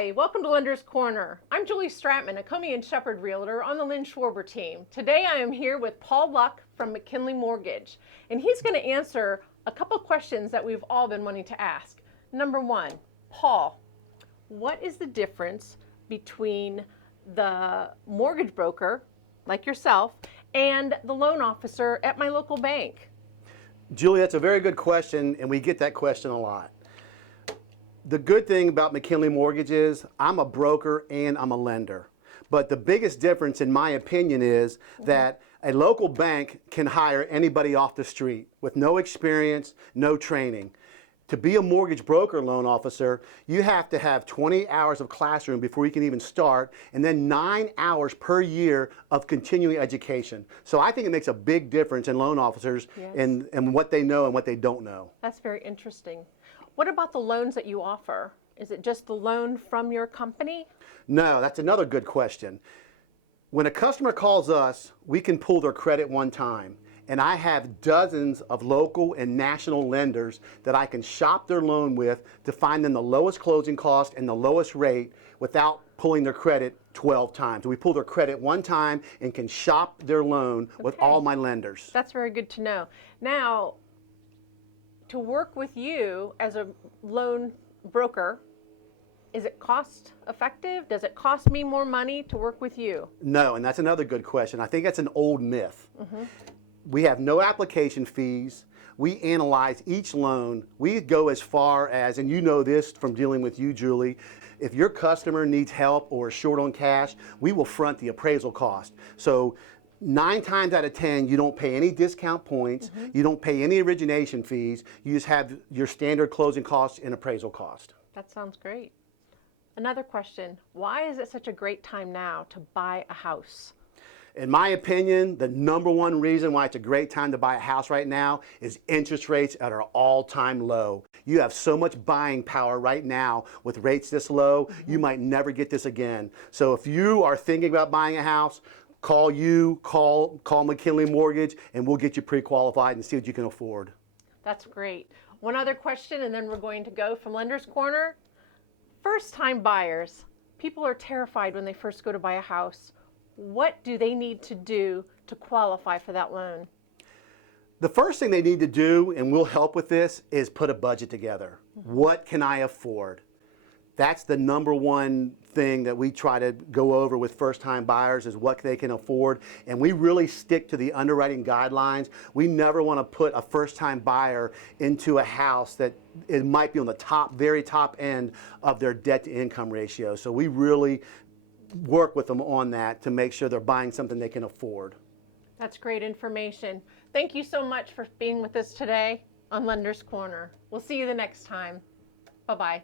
Hi, welcome to Lender's Corner. I'm Julie Stratman, a Comey and Shepherd Realtor on the Lynn Schwarber team. Today I am here with Paul Luck from McKinley Mortgage, and he's going to answer a couple questions that we've all been wanting to ask. Number one, Paul, what is the difference between the mortgage broker, like yourself, and the loan officer at my local bank? Julie, that's a very good question, and we get that question a lot. The good thing about McKinley Mortgage is I'm a broker and I'm a lender. But the biggest difference, in my opinion, is that a local bank can hire anybody off the street with no experience, no training. To be a mortgage broker loan officer, you have to have 20 hours of classroom before you can even start, and then 9 hours per year of continuing education. So I think it makes a big difference in loan officers and what they know and what they don't know. That's very interesting. What about the loans that you offer? Is it just the loan from your company? No, that's another good question. When a customer calls us, we can pull their credit one time. And I have dozens of local and national lenders that I can shop their loan with to find them the lowest closing cost and the lowest rate without pulling their credit 12 times. We pull their credit one time and can shop their loan with all my lenders. That's very good to know. Now, to work with you as a loan broker, is it cost effective? Does it cost me more money to work with you? No, and that's another good question. I think that's an old myth. We have no application fees. We analyze each loan. We go as far as, and you know this from dealing with you, Julie, if your customer needs help or is short on cash, we will front the appraisal cost. So 9 times out of 10, you don't pay any discount points, you don't pay any origination fees, you just have your standard closing costs and appraisal cost. That sounds great. Another question, why is it such a great time now to buy a house? In my opinion, the number one reason why it's a great time to buy a house right now is interest rates at our all-time low. You have so much buying power right now with rates this low, you might never get this again. So if you are thinking about buying a house, call McKinley Mortgage, and we'll get you pre-qualified and see what you can afford. That's great. One other question, and then we're going to go from Lender's Corner. First-time buyers. People are terrified when they first go to buy a house. What do they need to do to qualify for that loan? The first thing they need to do, and we'll help with this, is put a budget together. What can I afford? That's the number one thing that we try to go over with first-time buyers is what they can afford. And we really stick to the underwriting guidelines. We never want to put a first-time buyer into a house that it might be on the top, very top end of their debt-to-income ratio. So we really work with them on that to make sure they're buying something they can afford. That's great information. Thank you so much for being with us today on Lender's Corner. We'll see you the next time. Bye-bye.